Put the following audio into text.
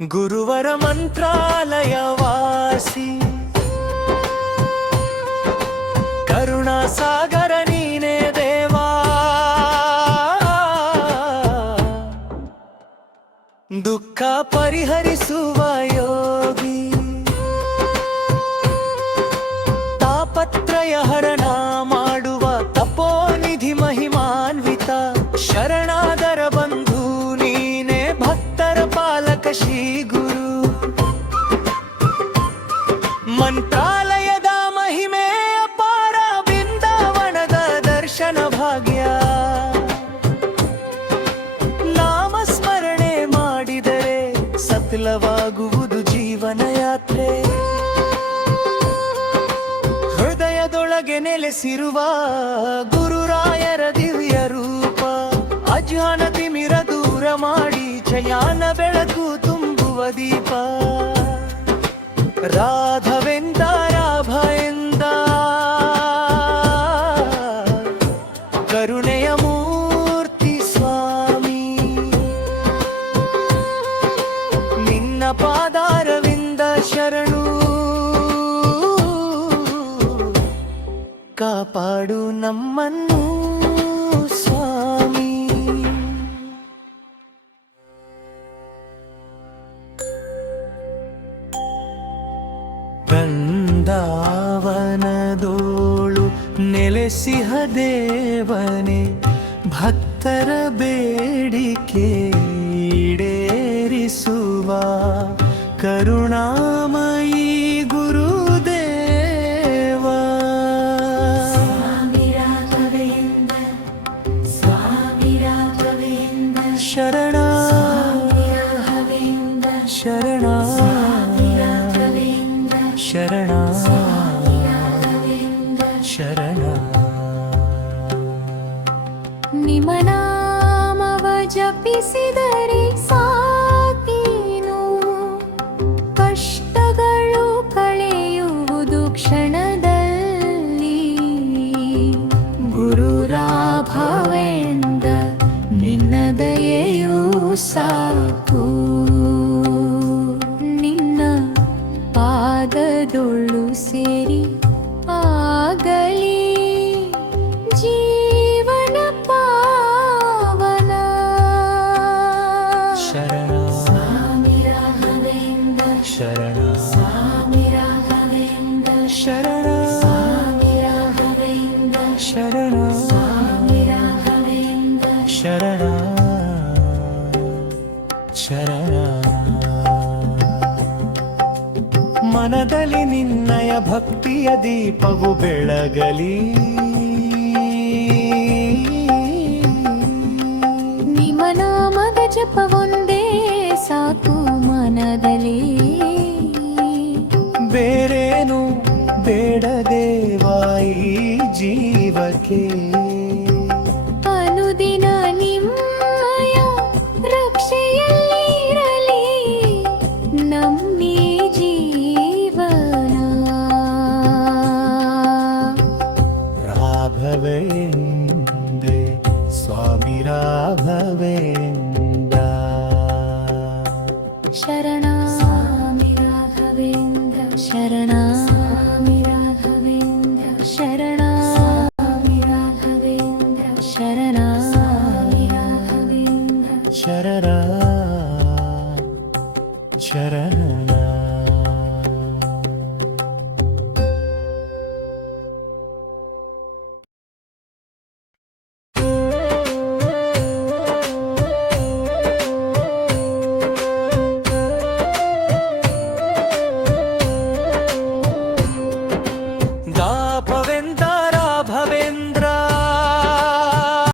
ಗುರುವರ ಮಂತ್ರಾಲಯವಾಸಿ ಕರುಣಾ ಸಾಗರ ನೀನೇ ದೇವಾ, ದುಃಖ ಪರಿಹರಿಸುವ ಯೋಗಿ, ತಾಪತ್ರಯ ಹರಣ ಮಾಡುವ ತಪೋನಿಧಿ ಮಹಿಮಾನ್ವಿತ, ಶರಣಾದರ ಬಂಧು ನೀನೇ ಭಕ್ತರ ಪಾಲಕ ಶ್ರೀ ಗುರು. ಮಂತ್ರಾಲಯದ ಮಹಿಮೆ ಅಪಾರ, ಬೃಂದಾವನದ ದರ್ಶನ ಭಾಗ್ಯ, ನಾಮಸ್ಮರಣೆ ಮಾಡಿದರೆ ಸಫಲವಾಗುವುದು ಜೀವನ ಯಾತ್ರೆ. ಹೃದಯದೊಳಗೆ ನೆಲೆಸಿರುವ ಗುರುರಾಯರ ದಿವ್ಯ ರೂಪ, ಅಜ್ಞಾನ ತಿಮಿರ ದೂರ ಮಾಡಿ ಜ್ಞಾನ ಬೆಳಕು ತುಂಬುವ ದೀಪ. ರಾಘವೇಂದ್ರ ರಾಭ ಎಂದ ಕರುಣೆಯ ಮೂರ್ತಿ ಸ್ವಾಮಿ, ನಿನ್ನ ಪಾದಾರವಿಂದ ಶರಣು, ಕಾಪಾಡು ನಮ್ಮನ್ನು ಸ್ವಾಮಿ. ಬೃಂದಾವನದೋಳು ನೆಲೆಸಿಹ ದೇವನೇ, ಭಕ್ತರ ಬೇಡಿಕೆ ಈಡೇರಿಸುವ ಕರುಣಾಮಯಿ ಗುರುದೇವ. ಶರಣ ಶರಣ ಶರಣ ಶರಣ. ನಿಮ್ಮ ನಾಮವ ಜಪಿಸಿದರೆ ಸಾಕೇನು, ಕಷ್ಟಗಳು ಕಳೆಯುವುದು ಕ್ಷಣದಲ್ಲಿ. ಗುರು ರಾಘವೇಂದ್ರ ನಿನ್ನ ದಯೆಯೂ ಸಾಕು, ನಿನ್ನ ಪಾದದೊಳು ಸೇರಿ ಆಗಲಿ ಜೀವನ ಪಾವನ. ಶರಣ ಸ್ವಾಮಿ ರಾಘವೇಂದ್ರ, ಶರಣ ಸ್ವಾಮಿ ರಾಘವೇಂದ್ರ, ಶರಣ ಸ್ವಾಮಿ ರಾಘವೇಂದ್ರ, ಶರಣ ಸ್ವಾಮಿ ರಾಘವೇಂದ್ರ. ಶರಣ ಶರಣ. ಮನದಲ್ಲಿ ನಿನ್ನಯ ಭಕ್ತಿಯ ದೀಪವು ಬೆಳಗಲಿ, ನಿಮ್ಮ ನಾಮದ ಜಪವೊಂದೇ ಸಾಕು ಮನದಲ್ಲಿ. ಬೇರೇನು ಬೇಡ ದೇವಾ ಈ ಜೀವಕ್ಕೆ, ಅನುದಿನ ನಿಮ್ಮಯ ರಕ್ಷೆಯಲ್ಲಿರಲಿ ನಮ್ಮಿ ಜೀವನ. ರಾಘವೇಂದ್ರ ಸ್ವಾಮಿ ರಾಘವೇಂದ್ರ.